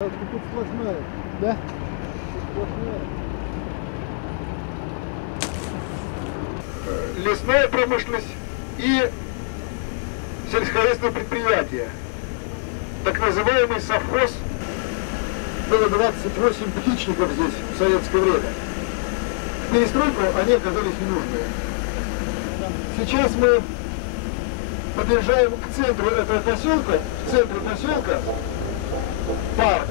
Тут сплошная, да? Сплошная. Лесная промышленность и сельскохозяйственное предприятие. Так называемый совхоз. Было 28 птичников здесь в советское время. В перестройку они оказались ненужные. Сейчас мы подъезжаем к центру этого поселка, в центре поселка парк.